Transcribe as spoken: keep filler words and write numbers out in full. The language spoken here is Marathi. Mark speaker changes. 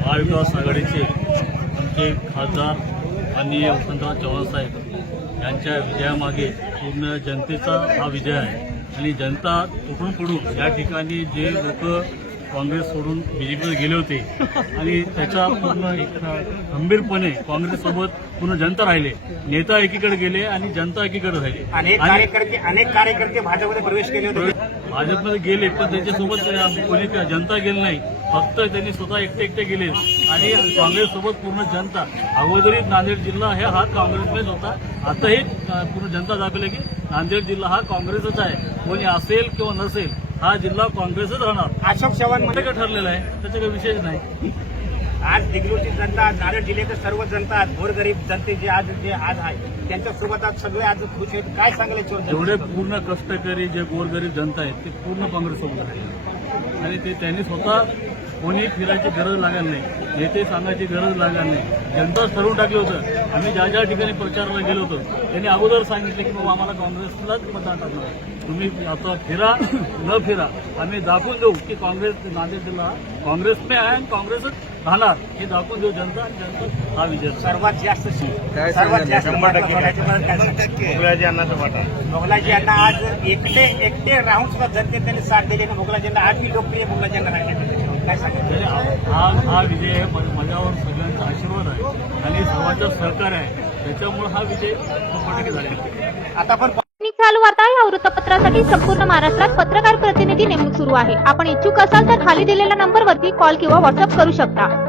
Speaker 1: महाविकास आघाडीचे आमचे खासदार माननीय वसंतराव चव्हाण साहेब यांच्या विजयामागे पूर्ण जनतेचा हा विजय आहे आणि जनता तुटून पडून या ठिकाणी जे लोक काँग्रेस सोडून बीजेपीमध्ये गेले होते आणि त्याच्या पूर्ण एक गंभीरपणे काँग्रेससोबत पूर्ण जनता राहिले. नेता एकीकडे गेले आणि जनता एकीकडे राहिली.
Speaker 2: अनेक कार्यकर्ते अनेक कार्यकर्ते भाजपमध्ये प्रवेश केले होते.
Speaker 1: भाजपमध्ये गेले पण त्यांच्यासोबत कोणी जनता गेली नाही. फक्त त्यांनी स्वतः एकटे एकटे गेले आणि काँग्रेससोबत पूर्ण जनता. अगोदरी नांदेड जिल्हा हे हा काँग्रेसमध्येच होता. आताही पूर्ण जनता दाखवली की नांदेड जिल्हा हा काँग्रेसच आहे. कोणी असेल किंवा नसेल हा जिल्हा काँग्रेसच राहणार.
Speaker 2: अशोक चव्हाण
Speaker 1: म्हणजे काय ठरलेलं आहे त्याचा काही विषय नाही.
Speaker 2: आज दिग्रोची जनता, नांदेड जिल्ह्यातील सर्व जनता, गोरगरीब जनते जे आज जे आज आहे त्यांच्यासोबत आज सगळे आज खुश आहेत. काय सांगले
Speaker 1: जेवढे पूर्ण कष्टकरी जे गोरगरीब जनता आहेत ते पूर्ण काँग्रेससोबत आहे आणि ते त्यांनी स्वतः कोणी फिरायची गरज लागणार नाही, नेते सांगायची गरज लागणार नाही. जनता ठरवून टाकलं होतं. आम्ही ज्या ज्या ठिकाणी प्रचाराला गेलो होतो त्यांनी अगोदर सांगितले की बाबा आम्हाला काँग्रेसलाच मतदान टाकणार. तुम्ही आता फिरा न फिरा आम्ही दाखवून देऊ की काँग्रेस नांदेड जिल्हा काँग्रेसने आहे आणि काँग्रेसच राहणार हे दाखवून देऊ जनता आणि जनता हा विजय.
Speaker 2: सर्वात जास्त सर्वात जास्त मोगलाजी अण्णाचा वाटा. मोगलाजी अण्णा आज एकटे एकटे राहून सुद्धा जनतेने त्यांनी साथ दिली आणि मोगलाजी अण्णा आजही लोकप्रिय मोगलाजी अण्णा राहिले. काय सांगितलं
Speaker 1: हा हा विजय माझ्यावर सगळ्यांचा आशीर्वाद आहे आणि सर्वांचं सहकार्य आहे. त्याच्यामुळे हा विजय शंभर झालेला.
Speaker 2: आता पण
Speaker 3: चालू वार्ता या वृत्तपत्रासाठी संपूर्ण महाराष्ट्रात पत्रकार प्रतिनिधी नेमणूक सुरू आहे. आपण इच्छुक असाल तर खाली दिलेल्या नंबरवरती कॉल किंवा व्हॉट्सअप करू शकता.